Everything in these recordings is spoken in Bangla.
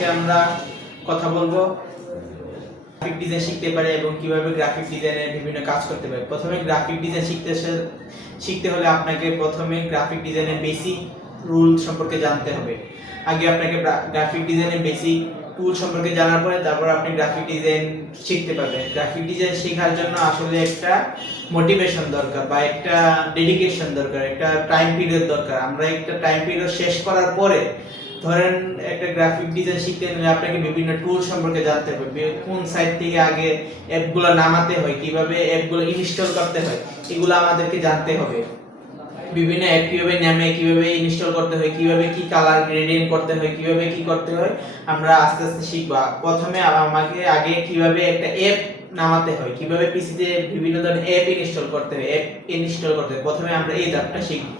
আজকে আমরা কথা বলবো গ্রাফিক ডিজাইন শিখতে পারে এবং কিভাবে গ্রাফিক ডিজাইনের বিভিন্ন কাজ করতে পারে। প্রথমে গ্রাফিক ডিজাইন শিখতে হলে আপনাকে প্রথমে গ্রাফিক ডিজাইনের বেসিক রুল সম্পর্কে জানতে হবে। আগে আপনাকে গ্রাফিক ডিজাইনের বেসিক টুল সম্পর্কে জানার পরে তারপর আপনি গ্রাফিক ডিজাইন শিখতে পারবেন। গ্রাফিক ডিজাইন শেখার জন্য আসলে একটা মোটিভেশন দরকার বা একটা ডেডিকেশন দরকার, একটা টাইম পিরিয়ড দরকার। আমরা একটা টাইম পিরিয়ড শেষ করার পরে ধরেন একটা গ্রাফিক ডিজাইন শিখতে হলে আপনাকে বিভিন্ন টুল সম্পর্কে জানতে হবে, কোন সাইট থেকে আগে অ্যাপগুলো নামাতে হয়, কিভাবে অ্যাপগুলো ইনস্টল করতে হয়, এগুলো আমাদেরকে জানতে হবে। বিভিন্ন অ্যাপ কিভাবে নামে, কিভাবে ইনস্টল করতে হয়, কিভাবে কি কালার গ্রেডিয়েন্ট করতে হয়, কিভাবে কি করতে হয় আমরা আস্তে আস্তে শিখব। প্রথমে আমাকে আগে কিভাবে একটা অ্যাপ নামাতে হয়, কিভাবে পিসিতে বিভিন্ন ধরনের অ্যাপ ইনস্টল করতে হয়, প্রথমে আমরা এই ধাপটা শিখব।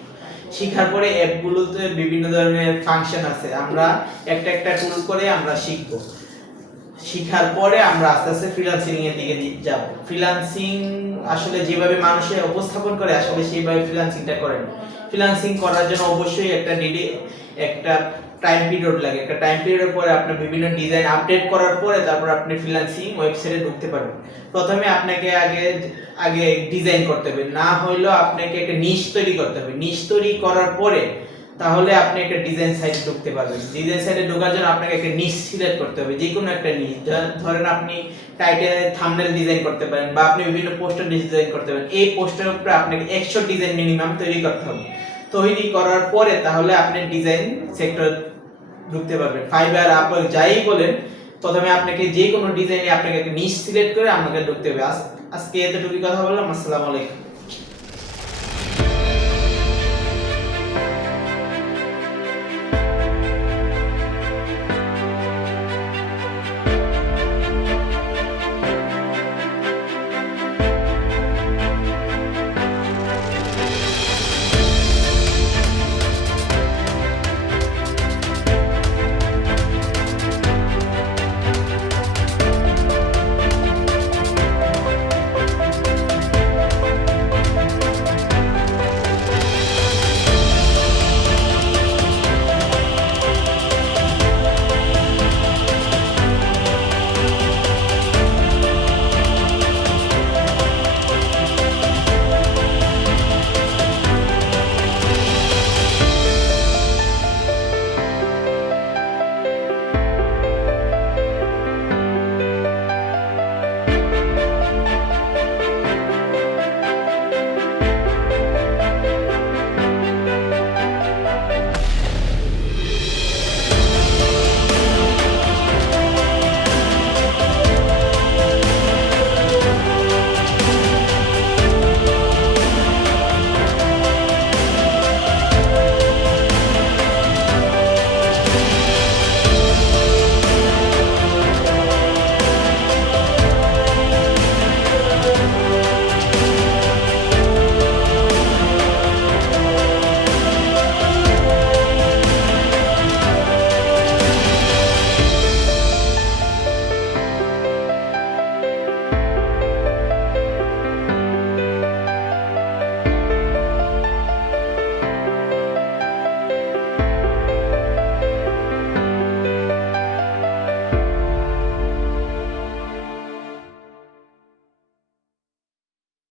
শিখার পরে অ্যাপগুলোতে বিভিন্ন ধরনের ফাংশন আছে, আমরা একটা একটা টুল করে আমরা শিখব। শিখার পরে আমরা আস্তে আস্তে ফ্রিল্যান্সিং এর দিকে যাব। ফ্রিল্যান্সিং আসলে যেভাবে মানুষে উপস্থাপন করে আসলে সেইভাবে ফ্রিল্যান্সিংটা করেন। ফ্রিল্যান্সিং করার জন্য অবশ্যই একটা টাইম পিরিয়ড লাগে। একটা টাইম পিরিয়ডের পরে আপনি বিভিন্ন ডিজাইন আপডেট করার পরে তারপর আপনি ফ্রিল্যান্সিং ওয়েবসাইটে ঢুকতে পারবেন। প্রথমে আপনাকে আগে ডিজাইন করতে হবে, না হইলেও আপনাকে একটা নিশ তৈরি করতে হবে। নিশ তৈরি করার পরে তাহলে আপনি একটা ডিজাইন সাইটে ঢুকতে পারবেন। ডিজাইন সাইটে ঢোকার জন্য আপনাকে একটা নিশ সিলেক্ট করতে হবে, যে কোনো একটা নিশ। ধরেন আপনি টাইটেল থাম্বনেল ডিজাইন করতে পারেন বা আপনি বিভিন্ন পোস্টার ডিজাইন করতে পারেন। এই পোস্টারের উপরে আপনাকে 100 ডিজাইন মিনিমাম তৈরি করতে হবে। তৈরি করার পরে তাহলে আপনি ডিজাইন সেক্টর ঢুকতে পারবেন। ফাইবার, আপওয়ার্ক যাই বলেন, প্রথমে আপনাকে যে কোনো ডিজাইনে আপনাকে একটা নিশ সিলেক্ট করে আপনাকে ঢুকতে হবে। আজকে এতটুকুই কথা বললাম। আসসালামু আলাইকুম।